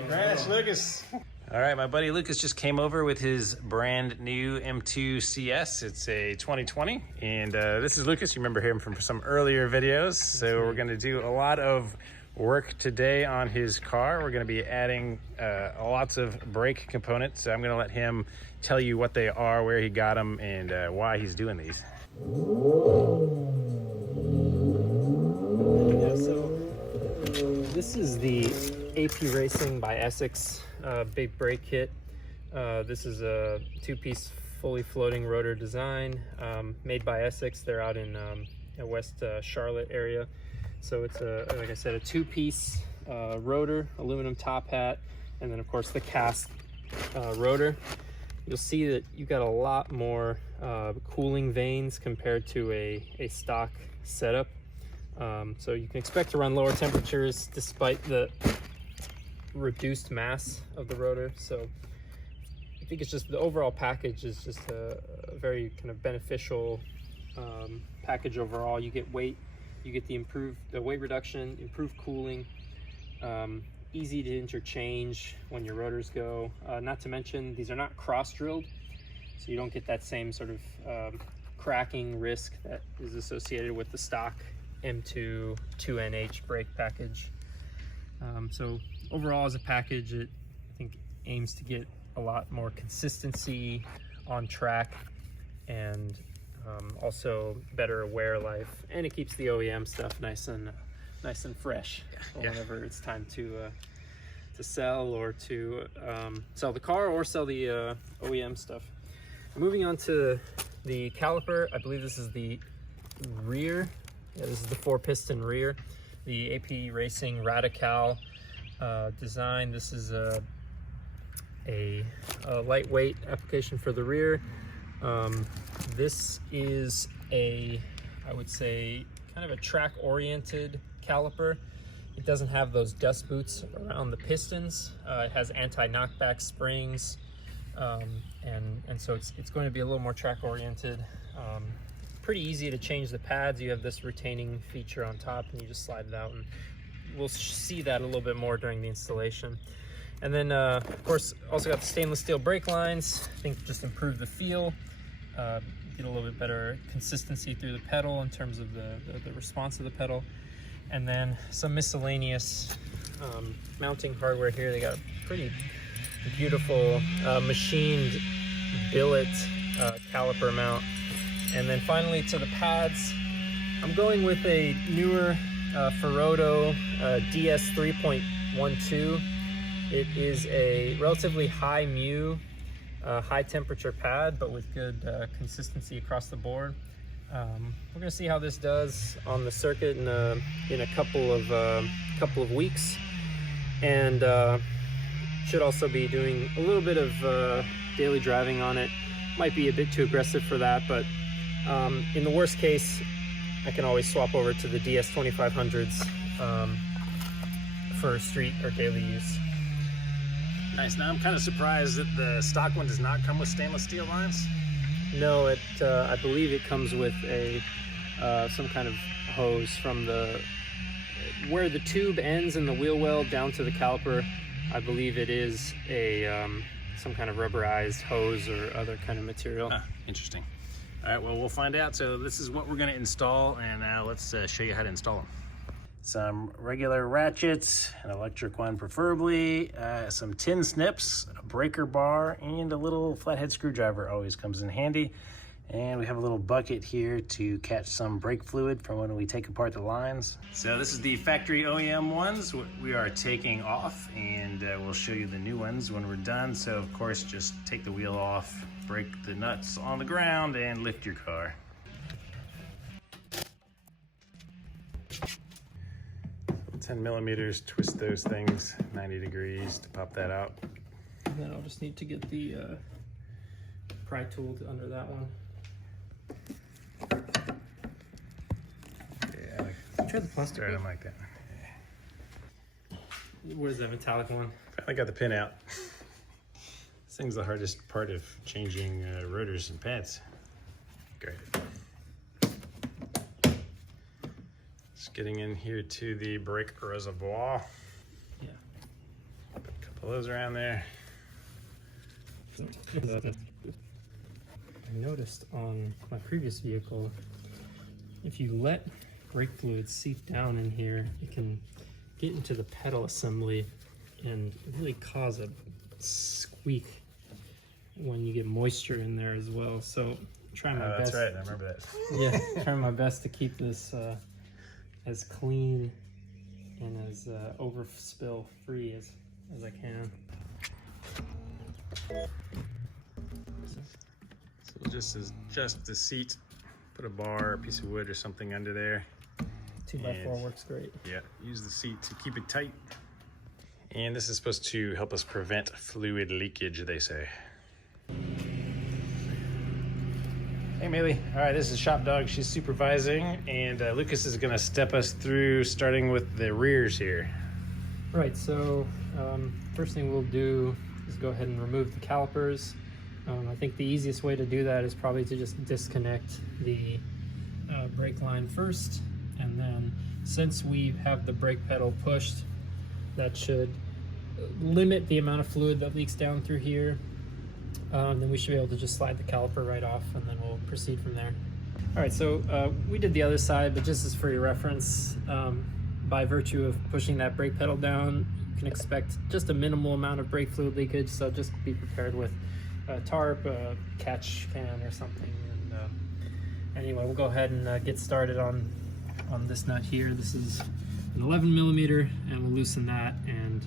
Congrats, Lucas. All right, my buddy Lucas just came over with his brand new M2CS. It's a 2020, and this is Lucas. You remember him from some earlier videos. So we're gonna do a lot of work today on his car. We're gonna be adding lots of brake components. So I'm gonna let him tell you what they are, where he got them, and why he's doing these. Yeah, so this is the AP Racing by Essex big brake kit. This is a two-piece fully floating rotor design made by Essex. They're out in West Charlotte area. So it's like I said, a two-piece rotor, aluminum top hat, and then of course the cast rotor. You'll see that you got a lot more cooling vanes compared to a stock setup. So you can expect to run lower temperatures despite the reduced mass of the rotor. So I think it's just the overall package is just a very kind of beneficial package overall. You get weight, you get the weight reduction, improved cooling, easy to interchange when your rotors go. Not to mention these are not cross drilled, so you don't get that same sort of cracking risk that is associated with the stock M2 2NH brake package. So overall as a package, it I think aims to get a lot more consistency on track, and also better wear life, and it keeps the OEM stuff nice and fresh whenever it's time to sell or to sell the car or sell the OEM stuff. Moving on to the caliper, I believe this is the rear. Yeah, this is the 4-piston rear, the AP Racing Radi-CAL design. This is a lightweight application for the rear. This is I would say, kind of a track-oriented caliper. It doesn't have those dust boots around the pistons. It has anti-knockback springs, and so it's going to be a little more track-oriented. Pretty easy to change the pads. You have this retaining feature on top, and you just slide it out, and we'll see that a little bit more during the installation. And then of course also got the stainless steel brake lines. I think just improve the feel, get a little bit better consistency through the pedal in terms of the response of the pedal. And then some miscellaneous mounting hardware here. They got a pretty beautiful machined billet caliper mount. And then finally to the pads, I'm going with a newer Ferodo DS 3.12. It is a relatively high mu, high temperature pad, but with good consistency across the board. We're gonna see how this does on the circuit in a couple of weeks, and should also be doing a little bit of daily driving on it. Might be a bit too aggressive for that, but in the worst case, I can always swap over to the DS 2500s for street or daily use. Nice. Now I'm kind of surprised that the stock one does not come with stainless steel lines. No, I believe it comes with some kind of hose from where the tube ends in the wheel well down to the caliper. I believe it is some kind of rubberized hose or other kind of material. Ah, interesting. All right, well, we'll find out. So this is what we're going to install, and now let's show you how to install them. Some regular ratchets, an electric one preferably, some tin snips, a breaker bar, and a little flathead screwdriver always comes in handy. And we have a little bucket here to catch some brake fluid from when we take apart the lines. So this is the factory OEM ones we are taking off, and we'll show you the new ones when we're done. So of course, just take the wheel off, break the nuts on the ground, and lift your car. So 10 millimeters, twist those things 90 degrees to pop that out. And then I'll just need to get the pry tool under that one. Yeah, Try the plastic. I don't like that. Where's that metallic one? Finally got the pin out. This thing's the hardest part of changing rotors and pads. Great. Just getting in here to the brake reservoir. Yeah. Put a couple Pull those around there. I noticed on my previous vehicle, if you let brake fluid seep down in here, it can get into the pedal assembly and really cause a squeak when you get moisture in there as well. So try my best. That's right, I remember that. Yeah, try my best to keep this as clean and as overspill free as I can. So just adjust the seat, put a bar, a piece of wood or something under there. 2x4 works great. Yeah, use the seat to keep it tight. And this is supposed to help us prevent fluid leakage, they say. Hey, Maylee. All right, this is Shop Dog. She's supervising, and Lucas is going to step us through, starting with the rears here. Right, so first thing we'll do is go ahead and remove the calipers. I think the easiest way to do that is probably to just disconnect the brake line first, and then since we have the brake pedal pushed, that should limit the amount of fluid that leaks down through here. Then we should be able to just slide the caliper right off, and then we'll proceed from there. All right, so we did the other side, but just as for your reference, by virtue of pushing that brake pedal down, you can expect just a minimal amount of brake fluid leakage, so just be prepared with a tarp, a catch can or something. And anyway, we'll go ahead and get started on this nut here. This is an 11mm, and we'll loosen that and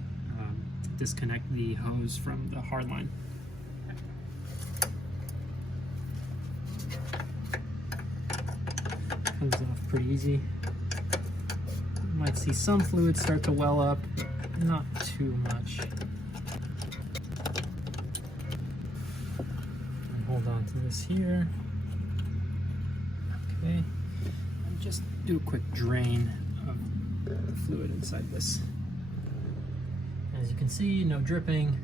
disconnect the hose from the hard line. Comes off pretty easy. You might see some fluid start to well up, but not too much. And hold on to this here. Okay, and just do a quick drain of the fluid inside this. As you can see, no dripping,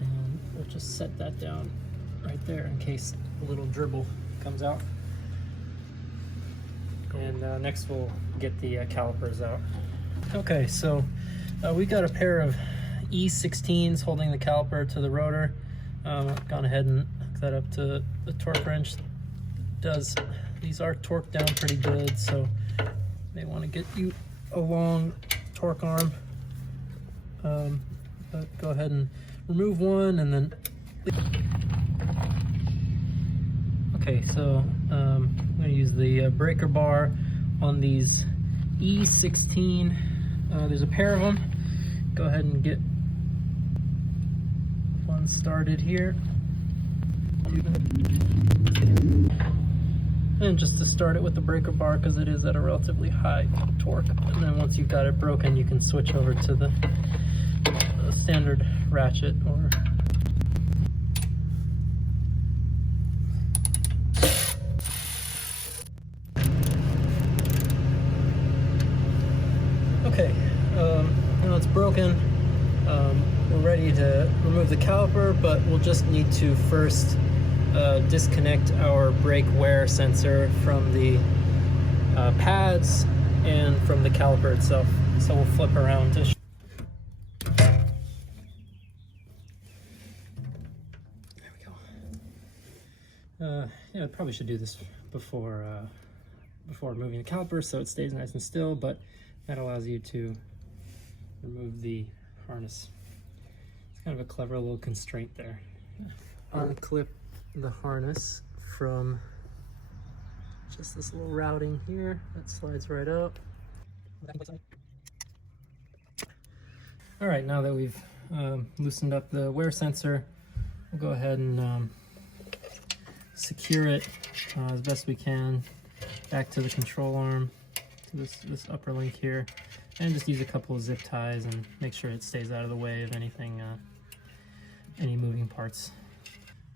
and we'll just set that down right there in case a little dribble comes out. And next we'll get the calipers out. Okay, so we got a pair of E16s holding the caliper to the rotor. I've gone ahead and hooked that up to the torque wrench. These are torqued down pretty good, so they want to get you a long torque arm. But go ahead and remove one, and then okay, so I'm going to use the breaker bar on these E16. There's a pair of them. Go ahead and get one started here. And just to start it with the breaker bar, because it is at a relatively high torque. And then once you've got it broken, you can switch over to the standard ratchet or okay, now it's broken. We're ready to remove the caliper, but we'll just need to first disconnect our brake wear sensor from the pads and from the caliper itself. So we'll flip around to yeah, I probably should do this before removing the caliper so it stays nice and still, but that allows you to remove the harness. It's kind of a clever little constraint there. Unclip the harness from just this little routing here that slides right up. All right, now that we've loosened up the wear sensor, we'll go ahead and secure it as best we can back to the control arm, to this upper link here, and just use a couple of zip ties and make sure it stays out of the way of anything, any moving parts.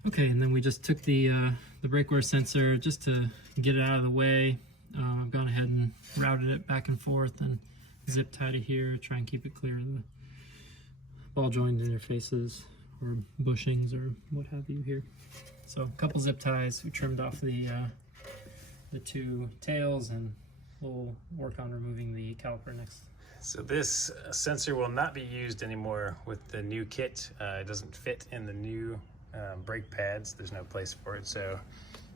Okay, and then we just took the brake wear sensor just to get it out of the way. I've gone ahead and routed it back and forth and zip tied it here, try and keep it clear of the ball joint interfaces or bushings or what have you here. So a couple zip ties, we trimmed off the two tails, and we'll work on removing the caliper next. So this sensor will not be used anymore with the new kit. It doesn't fit in the new brake pads. There's no place for it. So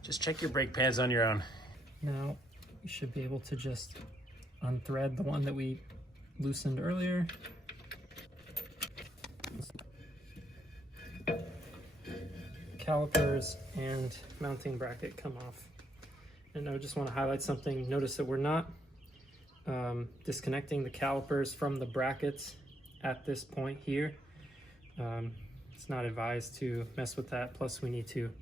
just check your brake pads on your own. Now you should be able to just unthread the one that we loosened earlier. Calipers and mounting bracket come off. And I just want to highlight something. Notice that we're not disconnecting the calipers from the brackets at this point here. It's not advised to mess with that. Plus we need to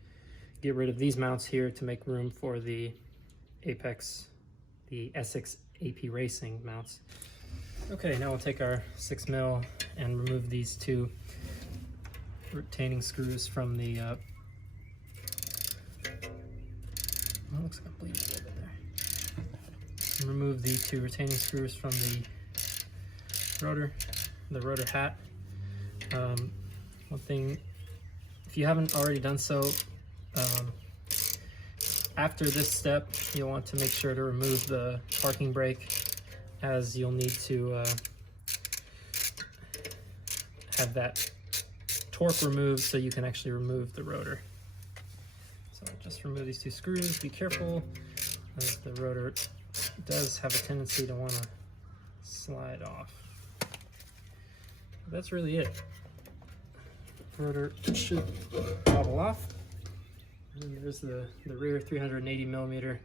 get rid of these mounts here to make room for the Apex, the Essex AP Racing mounts. Okay, now we'll take our 6mm and remove these two retaining screws from the that looks like a bleed a little bit there. And remove the two retaining screws from the rotor hat. One thing, if you haven't already done so, after this step, you'll want to make sure to remove the parking brake, as you'll need to have that torque removed so you can actually remove the rotor. So just remove these two screws. Be careful, as the rotor does have a tendency to want to slide off. That's really it. Rotor should wobble off. And there's the rear 380mm.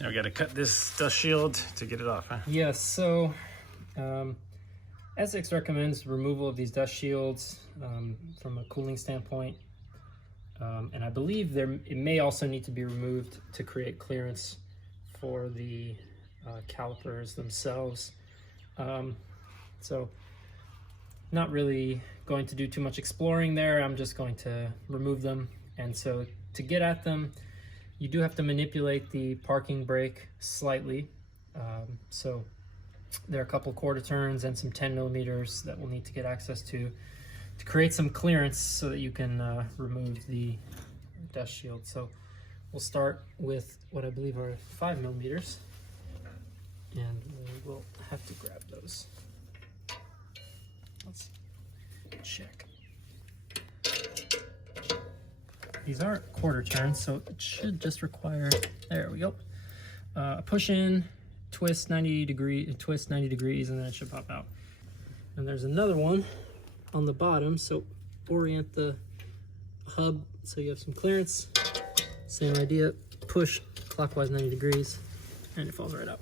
Now we got to cut this dust shield to get it off, huh? Yes, so Essex recommends removal of these dust shields from a cooling standpoint. And I believe it may also need to be removed to create clearance for the calipers themselves. So not really going to do too much exploring there. I'm just going to remove them. And so to get at them, you do have to manipulate the parking brake slightly. So there are a couple quarter turns and some 10mm that we'll need to get access to create some clearance so that you can remove the dust shield. So we'll start with what I believe are 5mm, and we will have to grab those. Let's check. These are quarter turns, so it should just require, there we go, a push in, twist 90 degrees, and then it should pop out. And there's another one on the bottom, so orient the hub so you have some clearance. Same idea, push clockwise 90 degrees, and it falls right out.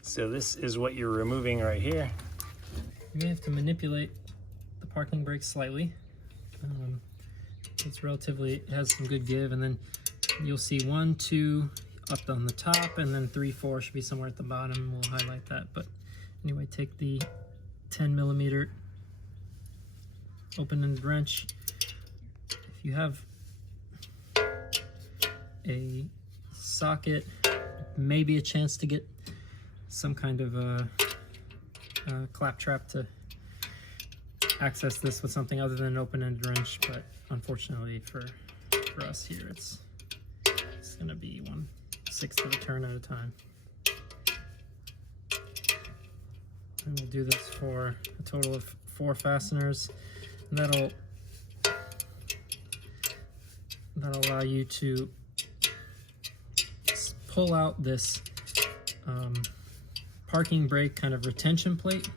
So this is what you're removing right here. You may have to manipulate the parking brake slightly. It has some good give, and then you'll see 1, 2 up on the top, and then 3, 4 should be somewhere at the bottom. We'll highlight that. But anyway, take the 10mm open-ended wrench. If you have a socket, maybe a chance to get some kind of a claptrap to access this with something other than an open-ended wrench, but unfortunately for us here, it's going to be 1/6 of a turn at a time. And we'll do this for a total of 4 fasteners, and that'll allow you to pull out this parking brake kind of retention plate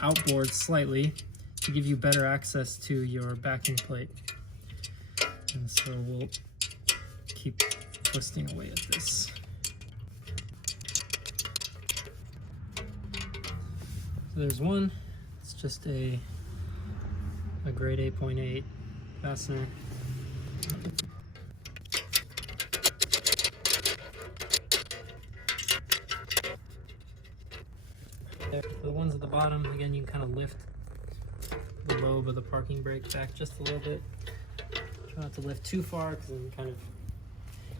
outboard slightly to give you better access to your backing plate. And so we'll keep twisting away at this. So there's one. It's just a grade 8.8 fastener. The ones at the bottom, again, you can kind of lift the lobe of the parking brake back just a little bit. Try not to lift too far because then you kind of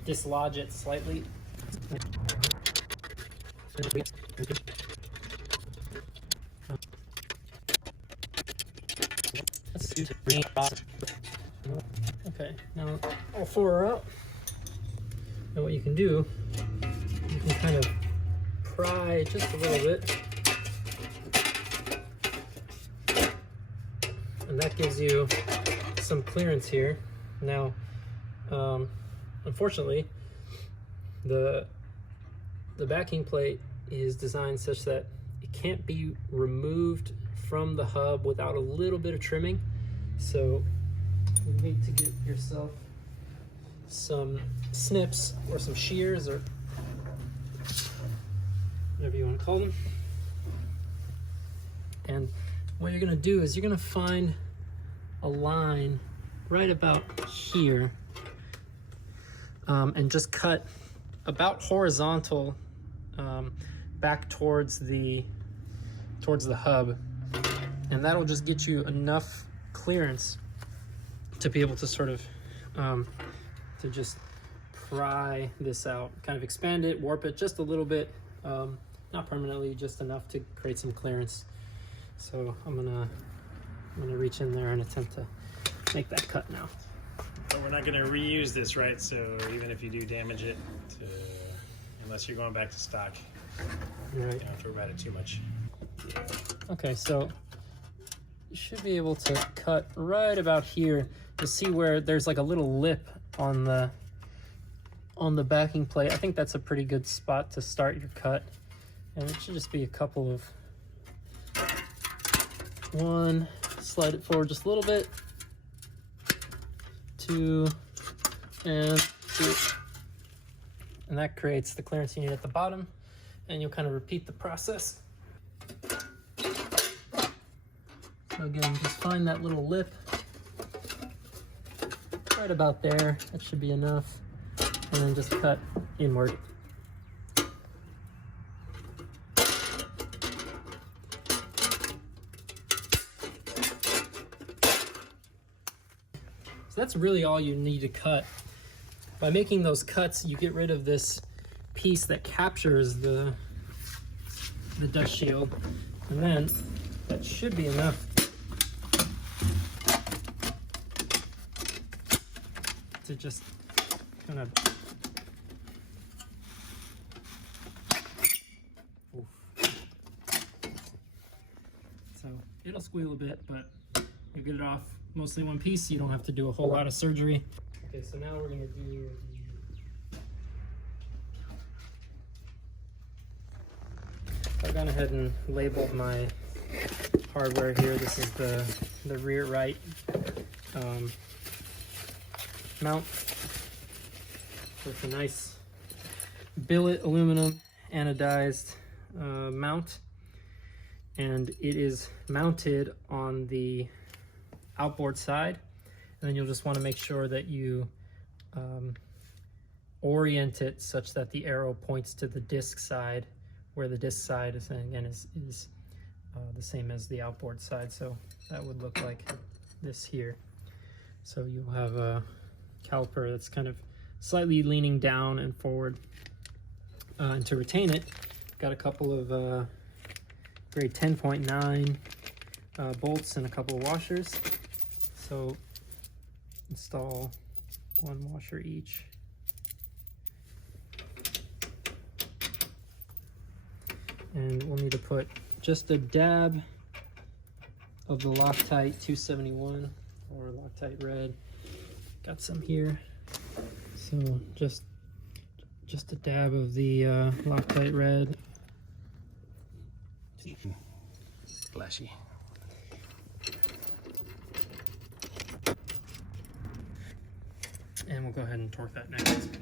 dislodge it slightly. Okay, now all 4 are out. And what you can do, you can kind of pry just a little bit. And that gives you some clearance here. Now, unfortunately, the backing plate is designed such that it can't be removed from the hub without a little bit of trimming. So you need to get yourself some snips or some shears or whatever you want to call them. And what you're going to do is you're going to find a line right about here, and just cut about horizontal back towards the hub, and that'll just get you enough clearance to be able to sort of to just pry this out, kind of expand it, warp it just a little bit, not permanently, just enough to create some clearance. So I'm gonna reach in there and attempt to make that cut now. But we're not gonna reuse this, right? So even if you do damage it, unless you're going back to stock, right, you don't have to worry about it too much. Okay, so you should be able to cut right about here. You see where there's like a little lip on the backing plate. I think that's a pretty good spot to start your cut, and it should just be a couple of one, slide it forward just a little bit, 2, and 2, and that creates the clearance you need at the bottom, and you'll kind of repeat the process. So again, just find that little lip right about there. That should be enough, and then just cut inward. So that's really all you need to cut. By making those cuts, you get rid of this piece that captures the dust shield, and then that should be enough to just kind of so it'll squeal a bit, but you get it off mostly one piece, so you don't have to do a whole lot of surgery. Okay, so now we're going to do I've gone ahead and labeled my hardware here. This is the rear right mount with a nice billet aluminum anodized mount, and it is mounted on the outboard side, and then you'll just want to make sure that you orient it such that the arrow points to the disc side, where the disc side is, again, is the same as the outboard side. So that would look like this here. So you'll have a caliper that's kind of slightly leaning down and forward, and to retain it, got a couple of grade 10.9 bolts and a couple of washers. So install one washer each. And we'll need to put just a dab of the Loctite 271 or Loctite Red. Got some here. So just a dab of the Loctite Red. Splashy. And we'll go ahead and torque that next.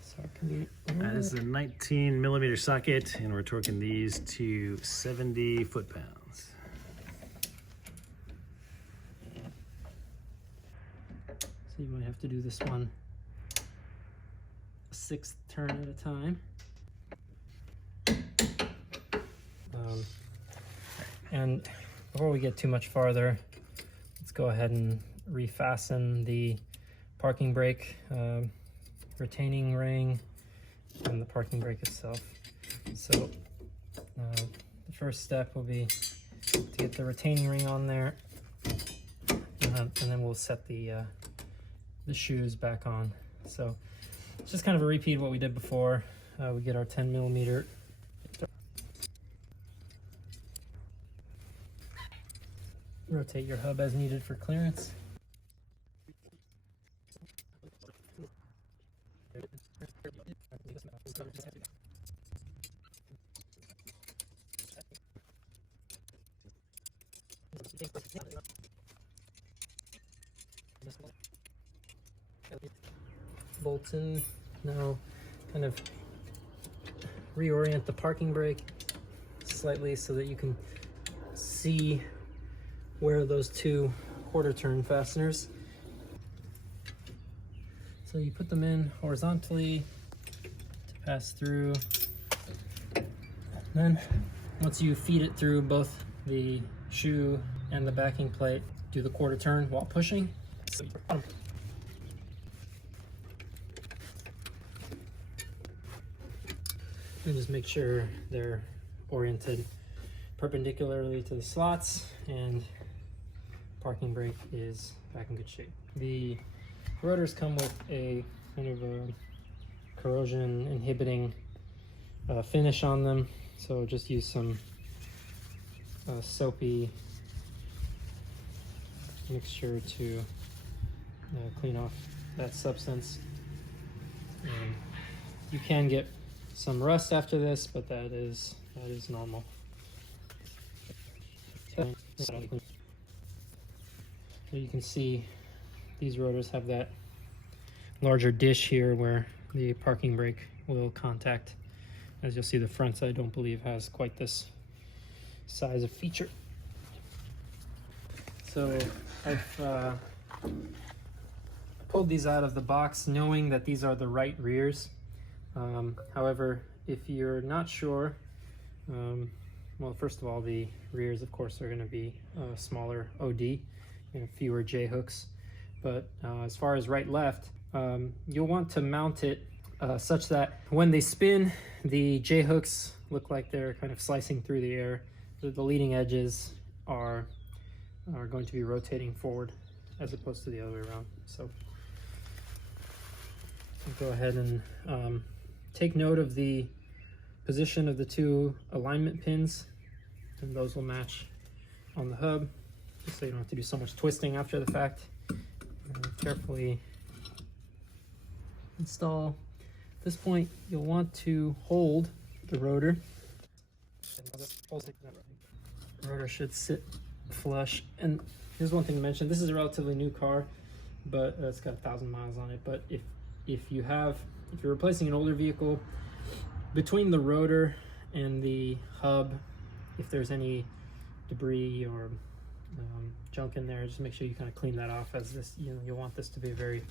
So it can be. This is a 19mm socket, and we're torquing these to 70 foot-pounds. So you might have to do this one a 6th turn at a time. And before we get too much farther, let's go ahead and refasten the parking brake retaining ring and the parking brake itself. So the first step will be to get the retaining ring on there, and then we'll set the shoes back on. So it's just kind of a repeat of what we did before. We get our 10mm Rotate your hub as needed for clearance. Bolts in. Now kind of reorient the parking brake slightly so that you can see where those two quarter turn fasteners. So you put them in horizontally to pass through. Then once you feed it through both the shoe and the backing plate, do the quarter turn while pushing. And just make sure they're oriented perpendicularly to the slots, and parking brake is back in good shape. The rotors come with a kind of a corrosion inhibiting finish on them, so just use some soapy mixture to clean off that substance. And you can get some rust after this, but that is normal. So you can see these rotors have that larger dish here where the parking brake will contact. As you'll see, the front I don't believe has quite this size of feature. So I've pulled these out of the box knowing that these are the right rears. However, if you're not sure, well, first of all, the rears, of course, are going to be smaller OD and fewer J hooks. But as far as right-left, you'll want to mount it such that when they spin, the J hooks look like they're kind of slicing through the air. The leading edges are going to be rotating forward as opposed to the other way around. So go ahead and take note of the position of the two alignment pins, and those will match on the hub, just so you don't have to do so much twisting after the fact. Carefully install. At this point, you'll want to hold the rotor. The rotor should sit flush. And here's one thing to mention: this is a relatively new car, but it's got 1,000 miles on it. But if you're replacing an older vehicle, between the rotor and the hub, if there's any debris or junk in there, just make sure you kind of clean that off, as this, you'll want this to be a very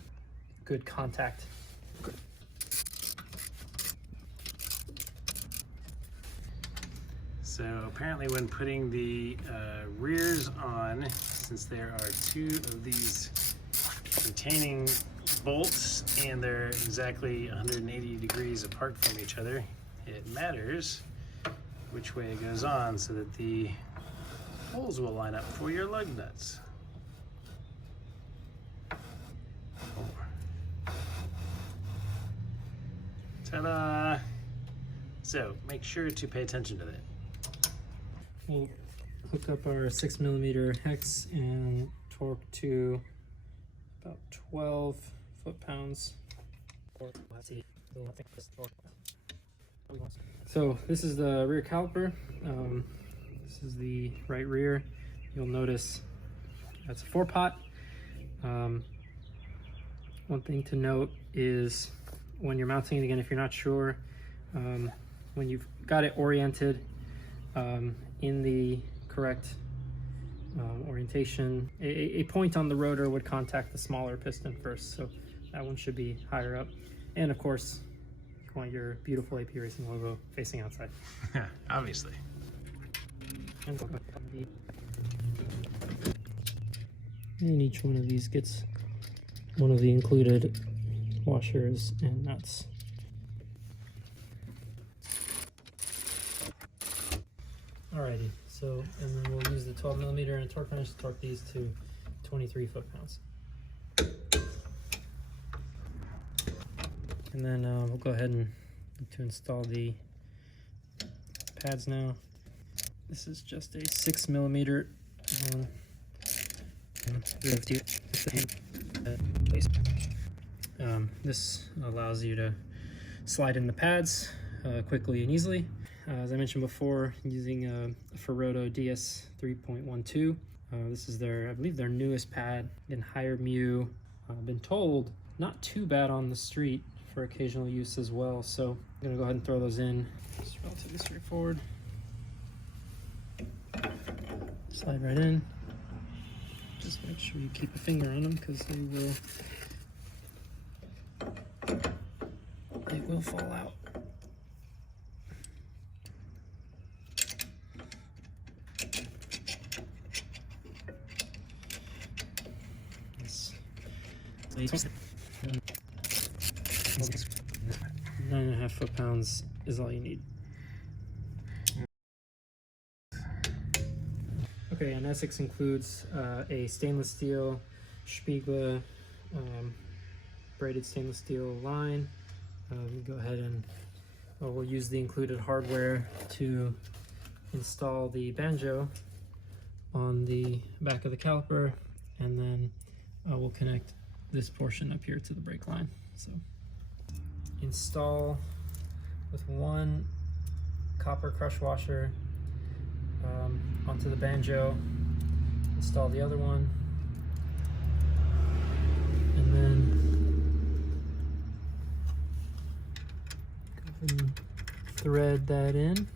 good contact. So apparently when putting the rears on, since there are two of these containing bolts and they're exactly 180 degrees apart from each other, it matters which way it goes on so that the holes will line up for your lug nuts. Ta-da! So make sure to pay attention to that. We'll hook up our 6mm hex and torque to about 12 foot-pounds. So this is the rear caliper. This is the right rear. You'll notice that's a 4-pot. One thing to note is when you're mounting it again, if you're not sure, when you've got it oriented in the correct orientation, a point on the rotor would contact the smaller piston first, so that one should be higher up. And of course, you want your beautiful AP Racing logo facing outside. Obviously. And each one of these gets one of the included washers and nuts. Alrighty, so, and then we'll use the 12mm and a torque wrench to torque these to 23 foot-pounds. And then we'll go ahead and look to install the pads now. This is just a 6mm This allows you to slide in the pads quickly and easily. As I mentioned before, using a Ferodo DS 3.12. This is their, I believe, their newest pad in higher mu. I've been told not too bad on the street for occasional use as well. So I'm gonna go ahead and throw those in. It's relatively straightforward. Slide right in. Just make sure you keep a finger on them because they will fall out. This 9.5 foot-pounds is all you need. Okay, and Essex includes a stainless steel Spiegler braided stainless steel line. Go ahead and we'll use the included hardware to install the banjo on the back of the caliper, and then we'll connect this portion up here to the brake line. So install with one copper crush washer onto the banjo, install the other one, and then go ahead and thread that in.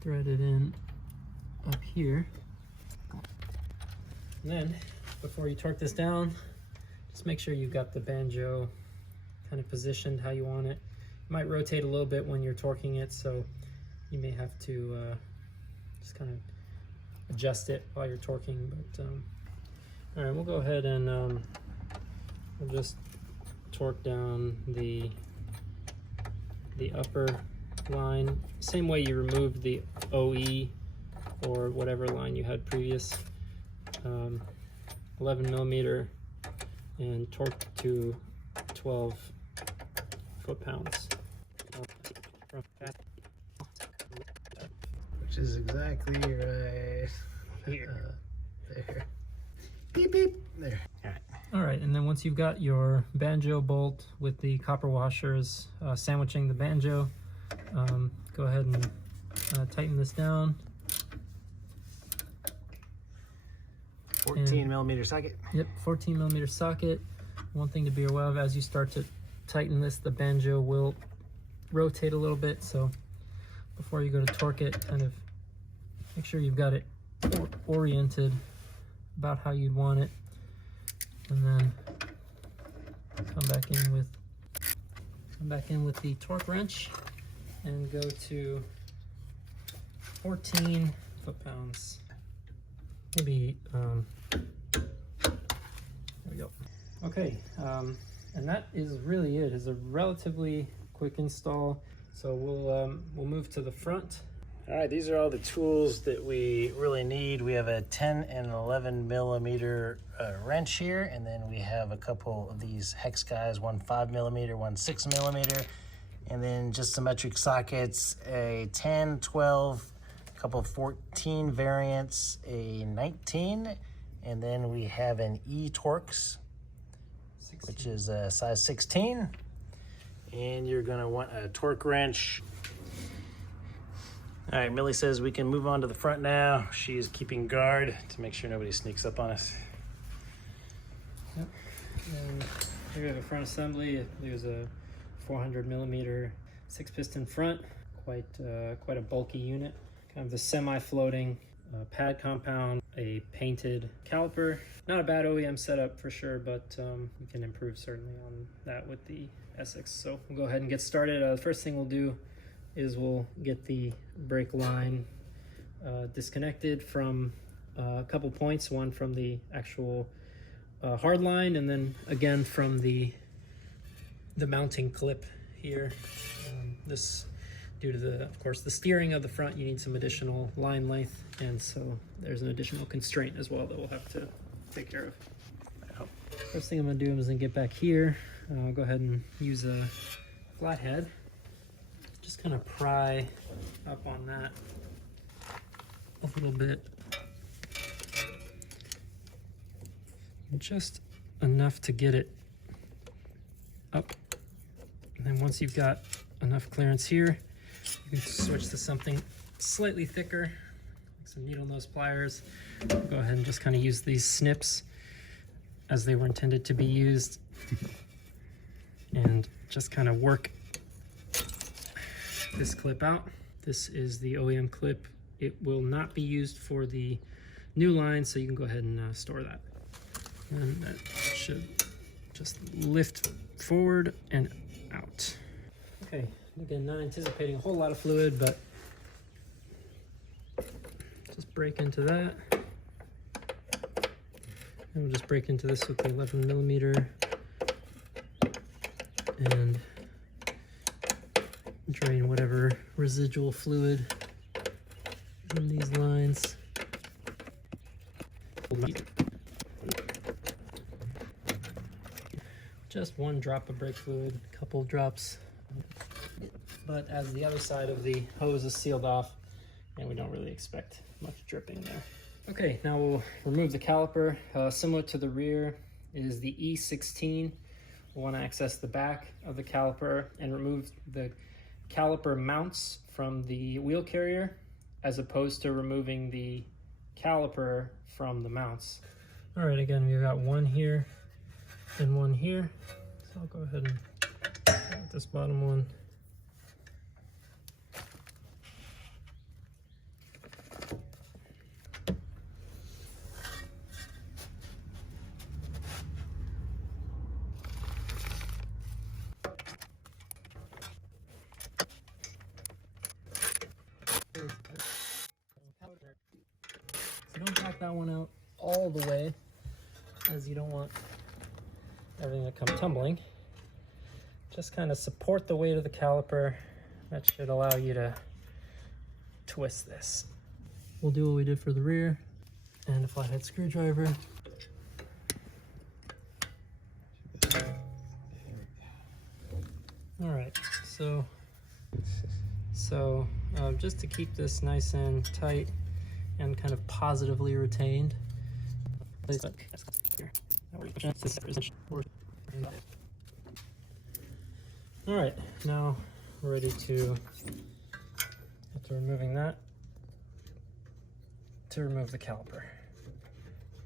Thread it in up here. And then before you torque this down, just make sure you've got the banjo kind of positioned how you want it. It might rotate a little bit when you're torquing it, so you may have to just kind of adjust it while you're torquing. But all right, we'll go ahead and we'll just torque down the upper line, same way you removed the OE or whatever line you had previous. 11 millimeter and torque to 12 foot-pounds. Which is exactly right Here. there. Beep beep. There. All right, and then once you've got your banjo bolt with the copper washers sandwiching the banjo, go ahead and tighten this down. 14 millimeter socket. Yep, 14 millimeter socket. One thing to be aware of, as you start to tighten this, the banjo will rotate a little bit. So before you go to torque it, kind of make sure you've got it oriented about how you'd want it. And then come back in with the torque wrench and go to 14 foot-pounds. Maybe there we go. Okay, and that is really it. It's a relatively quick install. So we'll move to the front. All right, these are all the tools that we really need. We have a 10 and 11 millimeter wrench here, and then we have a couple of these hex guys, one 5 millimeter, one 6 millimeter, and then just some metric sockets, a 10, 12, a couple of 14 variants, a 19, and then we have an E-Torx, which is a size 16. And you're gonna want a torque wrench. All right, Millie says we can move on to the front now. She is keeping guard to make sure nobody sneaks up on us. Yep. And here we have a front assembly. There's a 400 millimeter 6-piston front, quite a bulky unit. Kind of the semi-floating pad compound, a painted caliper. Not a bad OEM setup for sure, but we can improve certainly on that with the Essex. So we'll go ahead and get started. The first thing we'll do is we'll get the brake line disconnected from a couple points, one from the actual hard line, and then again from the mounting clip here. This, due to the, of course, the steering of the front, you need some additional line length, and so there's an additional constraint as well that we'll have to take care of. First thing I'm gonna do is then get back here. I'll go ahead and use a flathead. Just kind of pry up on that a little bit. just enough to get it up. And then once you've got enough clearance here, you can switch to something slightly thicker, like some needle nose pliers. Go ahead and just kind of use these snips as they were intended to be used, and just kind of work this clip out. This is the OEM clip. It will not be used for the new line, so you can go ahead and store that. And that should just lift forward and out. Okay, again, not anticipating a whole lot of fluid, but just break into that. And we'll just break into this with the 11mm and drain whatever residual fluid in these lines. Just one drop of brake fluid, a couple drops. But as the other side of the hose is sealed off, and we don't really expect much dripping there. Okay, now we'll remove the caliper. Similar to the rear is the E16. We'll want to access the back of the caliper and remove the caliper mounts from the wheel carrier, as opposed to removing the caliper from the mounts. All right, again, we've got one here and one here. So I'll go ahead and grab this bottom one. So don't back that one out all the way, as you don't want everything to come tumbling. Just kind of support the weight of the caliper. That should allow you to twist this. We'll do what we did for the rear, and a flathead screwdriver. All right, so just to keep this nice and tight and kind of positively retained. All right, now we're ready to, after removing that, to remove the caliper.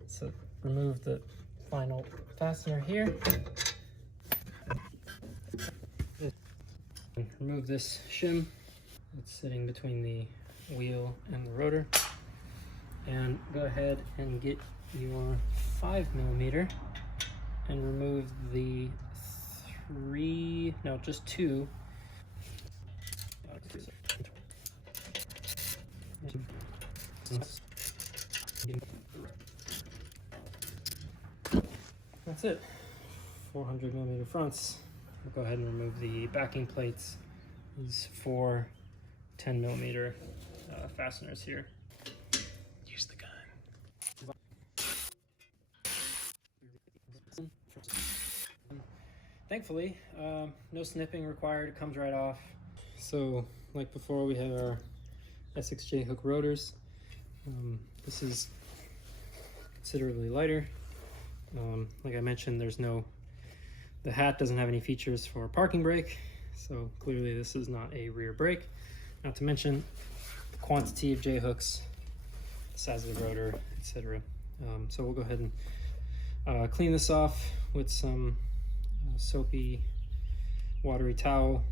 So remove the final fastener here. Remove this shim that's sitting between the wheel and the rotor, and go ahead and get your 5mm and remove the just two. That's it. 400mm fronts. We'll go ahead and remove the backing plates. These 4 10mm fasteners here. Use the gun. Thankfully, no snipping required. It comes right off. So, like before, we have our Essex J-hook rotors. This is considerably lighter. Like I mentioned, the hat doesn't have any features for parking brake, so clearly this is not a rear brake. Not to mention the quantity of J-hooks, the size of the rotor, etc. So we'll go ahead and clean this off with some soapy, watery towel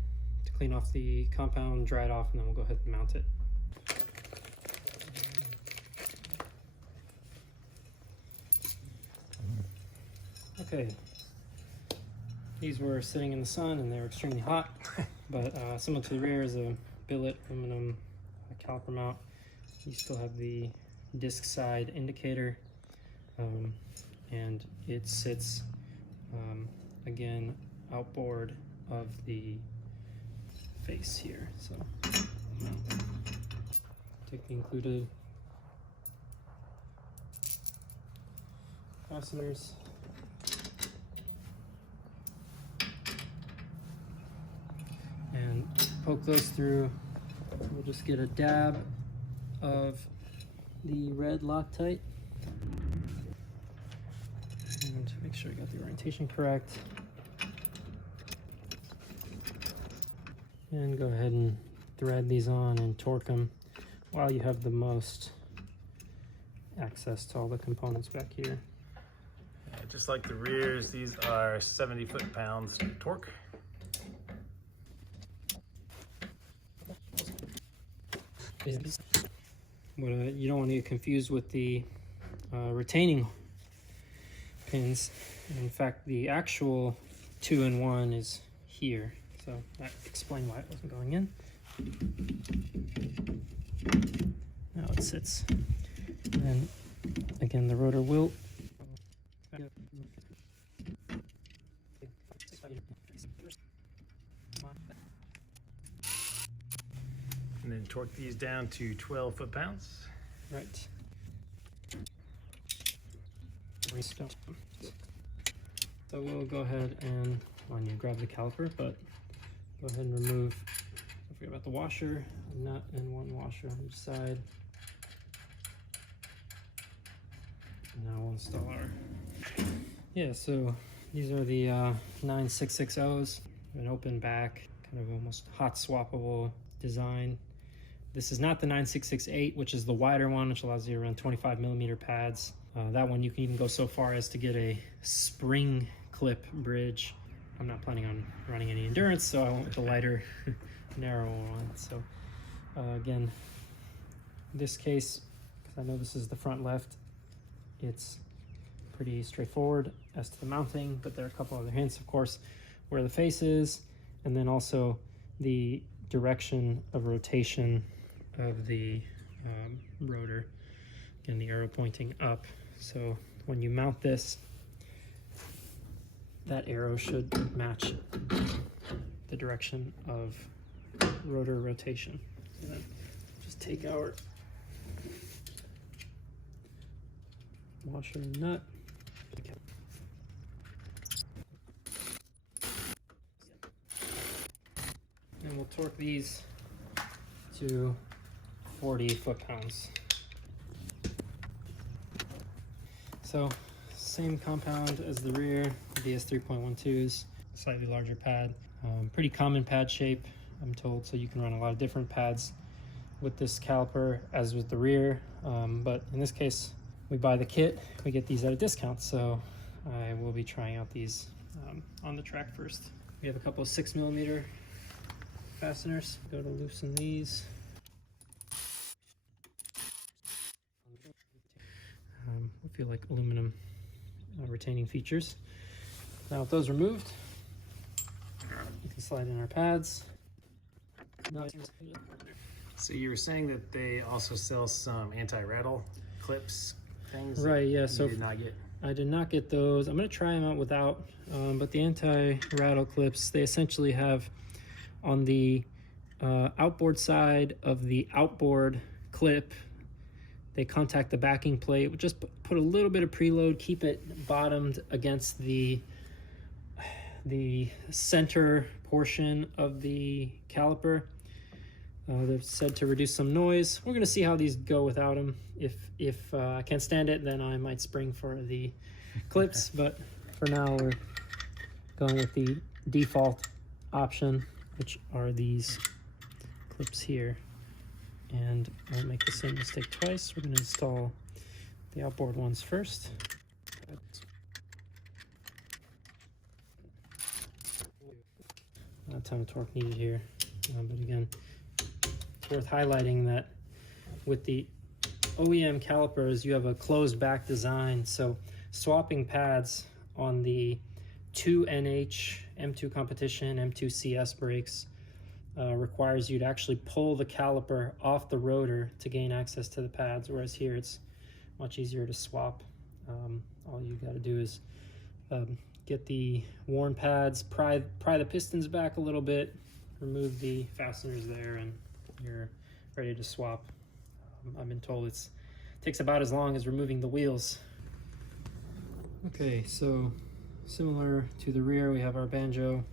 to clean off the compound, dry it off, and then we'll go ahead and mount it. Okay, these were sitting in the sun and they were extremely hot, but similar to the rear is a billet aluminum caliper mount. You still have the disc side indicator, and it sits again outboard of the face here. So take the included fasteners. And poke those through. We'll just get a dab of the red Loctite. And sure you got the orientation correct. And go ahead and thread these on and torque them while you have the most access to all the components back here. Yeah, just like the rears, these are 70 foot-pounds torque. What you don't want to get confused with the retaining pins. In fact, the actual 2-in-1 is here, so that explains why it wasn't going in. Now it sits. And then again, the rotor will and then torque these down to 12 foot-pounds. right. So we'll go ahead and, well, you grab the caliper, but go ahead and remove, don't forget about the washer, a nut and one washer on each side. And now we'll install our, yeah, so these are the 9660s, an open back, kind of almost hot swappable design. This is not the 9668, which is the wider one, which allows you to run 25mm pads. That one you can even go so far as to get a spring clip bridge. I'm not planning on running any endurance, so I went with the lighter, narrow one. So again, in this case, because I know this is the front left, it's pretty straightforward as to the mounting, but there are a couple other hints, of course, where the face is, and then also the direction of rotation of the rotor. Again, the arrow pointing up. So when you mount this, that arrow should match the direction of rotor rotation. And then just take our washer and nut. And we'll torque these to 40 foot-pounds. So same compound as the rear, DS 3.12s, slightly larger pad. Pretty common pad shape, I'm told, so you can run a lot of different pads with this caliper as with the rear. But in this case, we buy the kit, we get these at a discount, so I will be trying out these on the track first. We have a couple of 6mm fasteners. Go to loosen these. I feel like aluminum retaining features. Now with those removed, you can slide in our pads. So you were saying that they also sell some anti-rattle clips things? Right, yeah. So you did not get? I did not get those. I'm going to try them out without, but the anti-rattle clips, they essentially have on the outboard side of the outboard clip, they contact the backing plate. Just put a little bit of preload, keep it bottomed against the center portion of the caliper. They're said to reduce some noise. We're going to see how these go without them. If I can't stand it, then I might spring for the clips. But for now, we're going with the default option, which are these clips here. And I won't make the same mistake twice. We're going to install the outboard ones first. Not a ton of torque needed here, but again, it's worth highlighting that with the OEM calipers, you have a closed back design, so swapping pads on the 2NH M2 competition M2CS brakes requires you to actually pull the caliper off the rotor to gain access to the pads, whereas here it's much easier to swap. All you got to do is get the worn pads, pry the pistons back a little bit, remove the fasteners there, and you're ready to swap. I've been told it takes about as long as removing the wheels. Okay, so similar to the rear, we have our banjo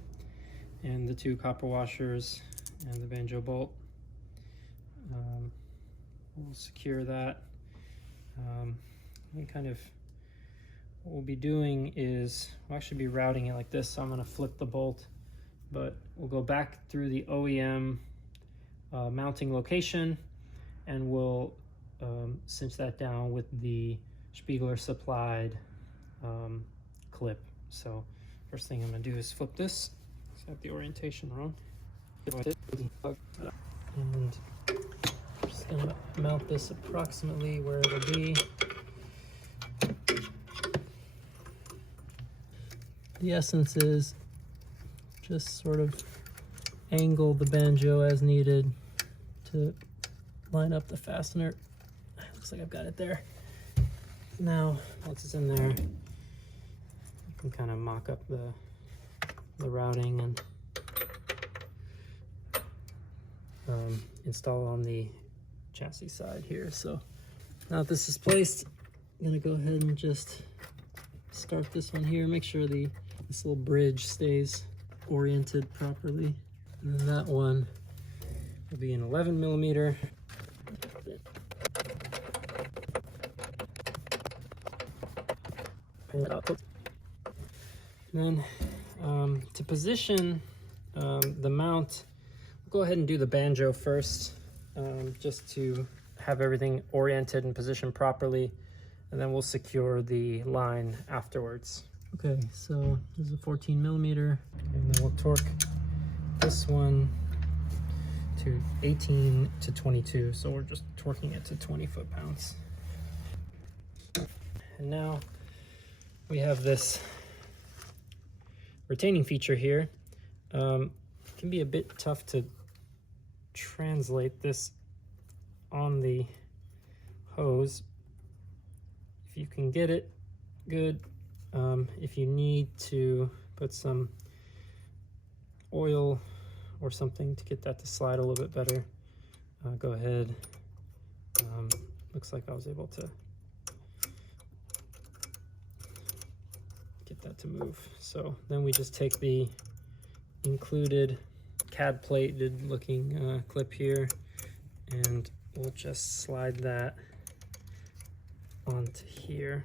and the two copper washers and the banjo bolt. We'll secure that. And kind of what we'll be doing is we'll actually be routing it like this. So I'm going to flip the bolt, but we'll go back through the OEM mounting location, and we'll cinch that down with the Spiegler supplied clip. So first thing I'm going to do is flip this. It's got the orientation wrong. And I'm just going to mount this approximately where it'll be. The essence is just sort of angle the banjo as needed to line up the fastener. Looks like I've got it there. Now, once it's in there, you can kind of mock up the routing and install on the chassis side here. So now that this is placed, I'm gonna go ahead and just start this one here. Make sure this little bridge stays oriented properly. And then that one will be an 11 millimeter. And then to position the mount, we'll go ahead and do the banjo first, just to have everything oriented and positioned properly, and then we'll secure the line afterwards. Okay, so this is a 14 millimeter, and then we'll torque this one to 18 to 22, so we're just torquing it to 20 foot-pounds. And now we have this retaining feature here. It can be a bit tough to translate this on the hose. If you can get it, good. If you need to put some oil or something to get that to slide a little bit better, go ahead. Looks like I was able to get that to move. So then we just take the included CAD plated looking clip here, and we'll just slide that onto here.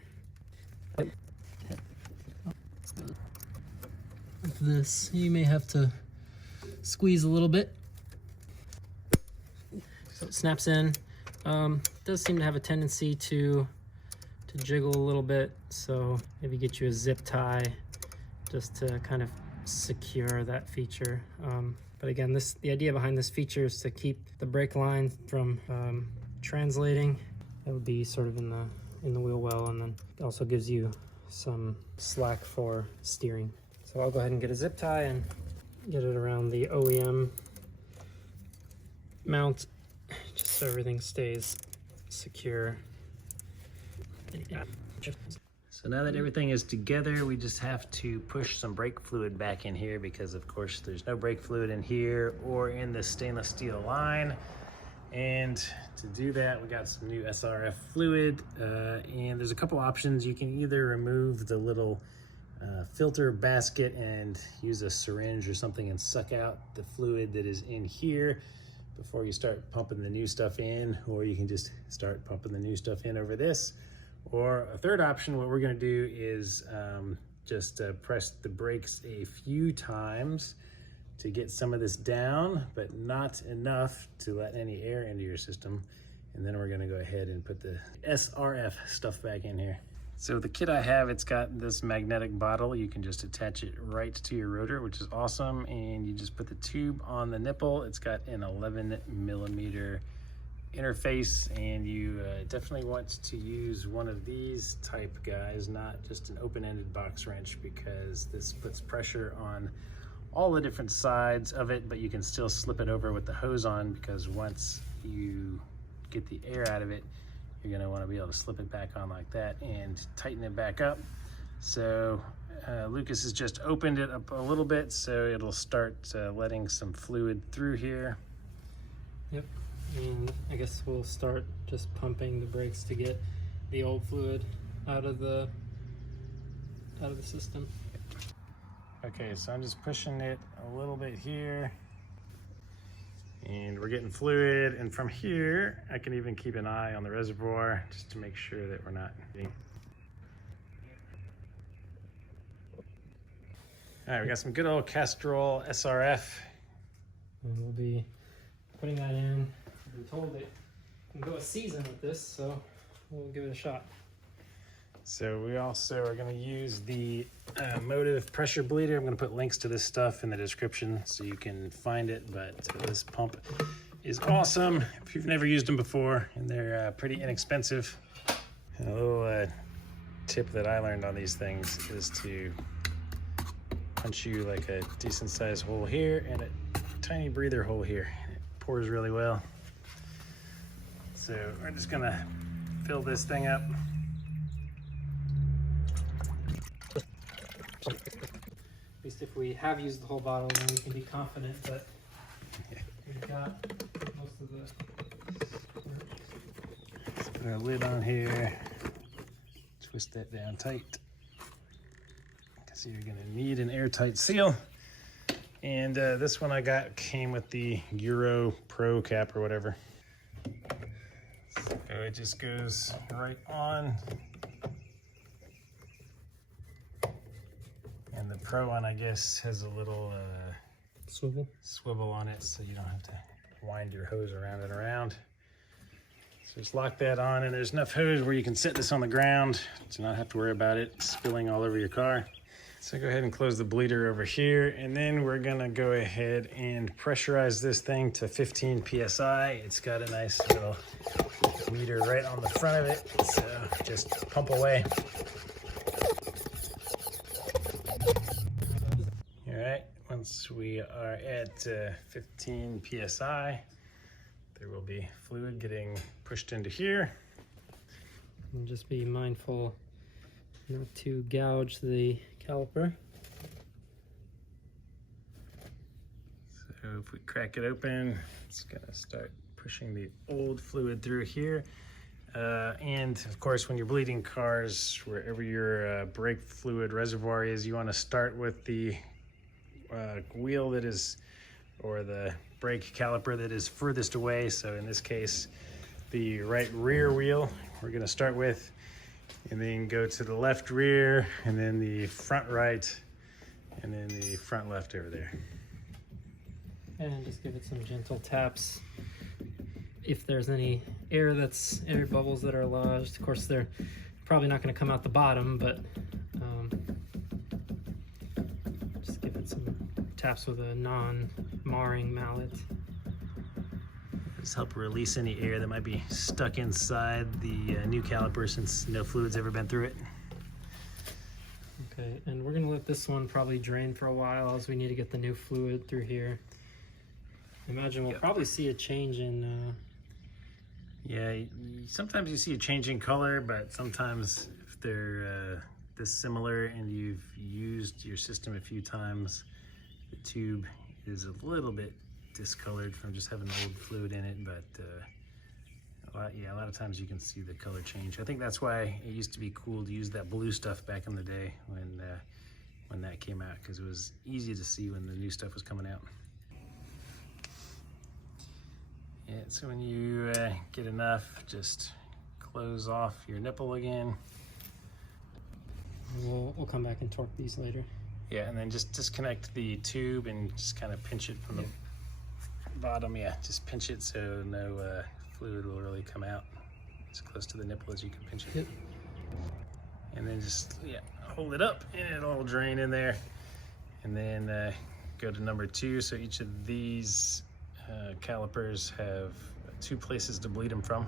With this, you may have to squeeze a little bit. So it snaps in. Does seem to have a tendency to jiggle a little bit, so maybe get you a zip tie just to kind of secure that feature. But again, the idea behind this feature is to keep the brake line from translating. That would be sort of in the wheel well, and then it also gives you some slack for steering. So I'll go ahead and get a zip tie and get it around the OEM mount, just so everything stays secure. So now that everything is together, we just have to push some brake fluid back in here, because of course there's no brake fluid in here or in the stainless steel line. And to do that, we got some new SRF fluid, and there's a couple options. You can either remove the little filter basket and use a syringe or something and suck out the fluid that is in here before you start pumping the new stuff in, or you can just start pumping the new stuff in over this. Or a third option, what we're going to do is just press the brakes a few times to get some of this down, but not enough to let any air into your system. And then we're going to go ahead and put the SRF stuff back in here. So the kit I have, it's got this magnetic bottle. You can just attach it right to your rotor, which is awesome. And you just put the tube on the nipple. It's got an 11 millimeter interface, and you definitely want to use one of these type guys, not just an open-ended box wrench, because this puts pressure on all the different sides of it, but you can still slip it over with the hose on, because once you get the air out of it, you're going to want to be able to slip it back on like that and tighten it back up. So Lucas has just opened it up a little bit, so it'll start letting some fluid through here. Yep. And I guess we'll start just pumping the brakes to get the old fluid out of the system. Okay, so I'm just pushing it a little bit here, and we're getting fluid. And from here, I can even keep an eye on the reservoir just to make sure that we're not getting. All right, we got some good old Castrol SRF. And we'll be putting that in. I've been told it can go a season with this, so we'll give it a shot. So we also are going to use the Motive pressure bleeder. I'm going to put links to this stuff in the description so you can find it, but this pump is awesome if you've never used them before, and they're pretty inexpensive. And a little tip that I learned on these things is to punch you like a decent sized hole here and a tiny breather hole here. It pours really well. So we're just going to fill this thing up. At least if we have used the whole bottle, then we can be confident that we've got most of the... Let's put our lid on here. Twist that down tight. Because you're going to need an airtight seal. And this one I got came with the Euro Pro cap or whatever. So it just goes right on. And the Pro one, I guess, has a little swivel on it, so you don't have to wind your hose around and around. So just lock that on, and there's enough hose where you can set this on the ground to not have to worry about it spilling all over your car. So go ahead and close the bleeder over here, and then we're gonna go ahead and pressurize this thing to 15 PSI. It's got a nice little meter right on the front of it, so just pump away. All right, once we are at 15 PSI, there will be fluid getting pushed into here. And just be mindful not to gouge the caliper. So if we crack it open, it's gonna start pushing the old fluid through here. And of course, when you're bleeding cars, wherever your brake fluid reservoir is, you wanna start with the wheel that is, or the brake caliper that is furthest away. So in this case, the right rear wheel we're going to start with, and then go to the left rear, and then the front right, and then the front left over there. And just give it some gentle taps. If there's any air bubbles that are lodged, of course they're probably not going to come out the bottom, but just give it some taps with a non-marring mallet. Just help release any air that might be stuck inside the new caliper, since no fluid's ever been through it. Okay, and we're gonna let this one probably drain for a while as we need to get the new fluid through here. I imagine we'll probably see a change in... Yeah, sometimes you see a change in color, but sometimes if they're this similar and you've used your system a few times, the tube is a little bit discolored from just having old fluid in it, but a lot of times you can see the color change. I think that's why it used to be cool to use that blue stuff back in the day when that came out, because it was easy to see when the new stuff was coming out. Yeah, so when you get enough, just close off your nipple again. We'll come back and torque these later. Yeah, and then just disconnect the tube and just kind of pinch it from the bottom. Yeah, just pinch it so no fluid will really come out. As close to the nipple as you can pinch it. Yep. And then just, hold it up and it'll drain in there. And then go to number 2. So each of these calipers have 2 places to bleed them from.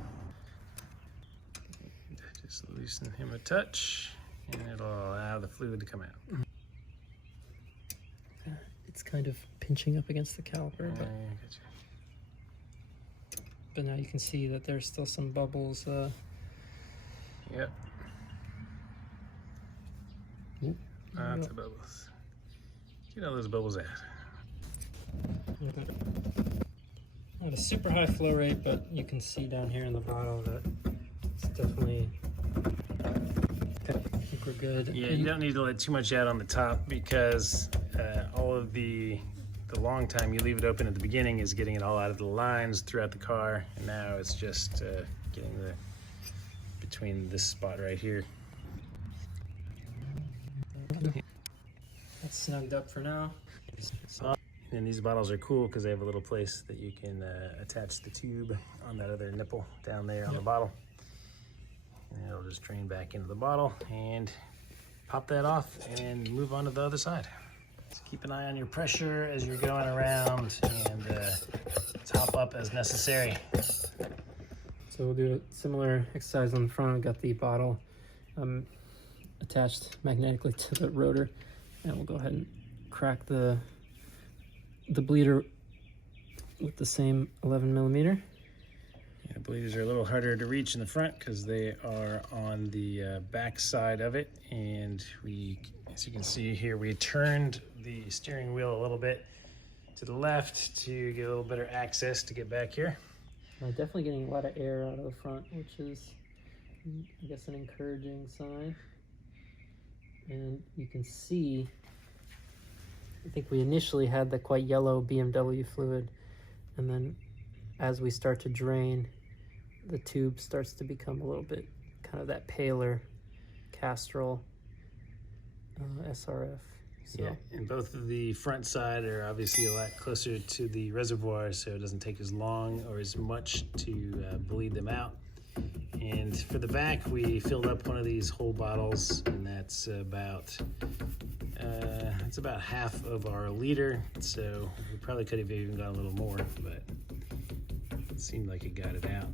Just loosen him a touch and it'll allow the fluid to come out. It's kind of pinching up against the caliper, but now you can see that there's still some bubbles. Yep. Lots of bubbles. Get all those bubbles out. Not a super high flow rate, but you can see down here in the bottle that it's definitely, I think we're good. Yeah, you don't need to let too much out on the top, because all of the long time you leave it open at the beginning is getting it all out of the lines throughout the car, and now it's just getting between this spot right here. That's snugged up for now. And these bottles are cool because they have a little place that you can attach the tube on that other nipple down there on the bottle. And it'll just drain back into the bottle and pop that off and move on to the other side. So keep an eye on your pressure as you're going around and top up as necessary. So we'll do a similar exercise on the front. We've got the bottle attached magnetically to the rotor, and we'll go ahead and crack the bleeder with the same 11 millimeter. Yeah, bleeders are a little harder to reach in the front because they are on the back side of it, and we, as you can see here, we turned the steering wheel a little bit to the left to get a little better access to get back here. Definitely getting a lot of air out of the front, which is, I guess, an encouraging sign. And you can see, I think we initially had the quite yellow BMW fluid, and then as we start to drain, the tube starts to become a little bit kind of that paler Castrol SRF. So. Yeah, and both of the front side are obviously a lot closer to the reservoir, so it doesn't take as long or as much to bleed them out. And for the back, we filled up one of these whole bottles, and that's about half of our liter. So we probably could have even got a little more, but it seemed like it got it out.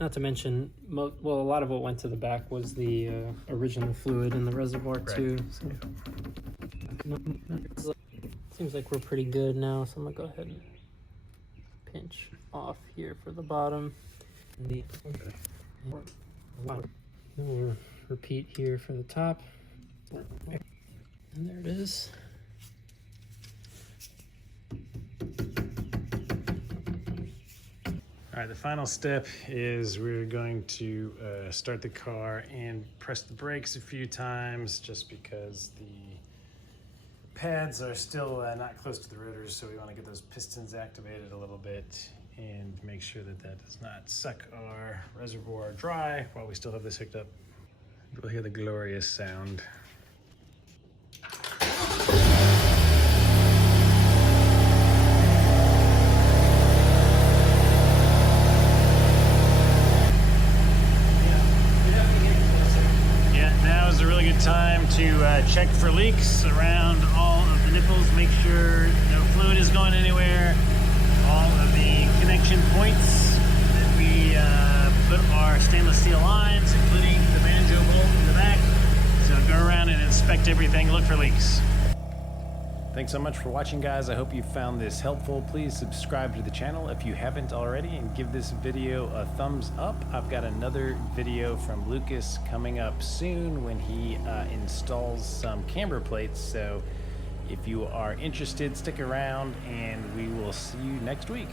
Not to mention, well, a lot of what went to the back was the original fluid in the reservoir too. So. Seems like we're pretty good now, so I'm gonna go ahead and pinch off here for the bottom. Then we'll repeat here for the top. And there it is. All right, the final step is we're going to start the car and press the brakes a few times just because the pads are still not close to the rotors, so we want to get those pistons activated a little bit and make sure that that does not suck our reservoir dry while we still have this hooked up. You'll hear the glorious sound. Time to check for leaks around all of the nipples, make sure no fluid is going anywhere, all of the connection points that we put our stainless steel lines, including the banjo bolt in the back. So go around and inspect everything, look for leaks. Thanks so much for watching, guys. I hope you found this helpful. Please subscribe to the channel if you haven't already, and give this video a thumbs up. I've got another video from Lucas coming up soon when he installs some camber plates. So if you are interested, stick around and we will see you next week.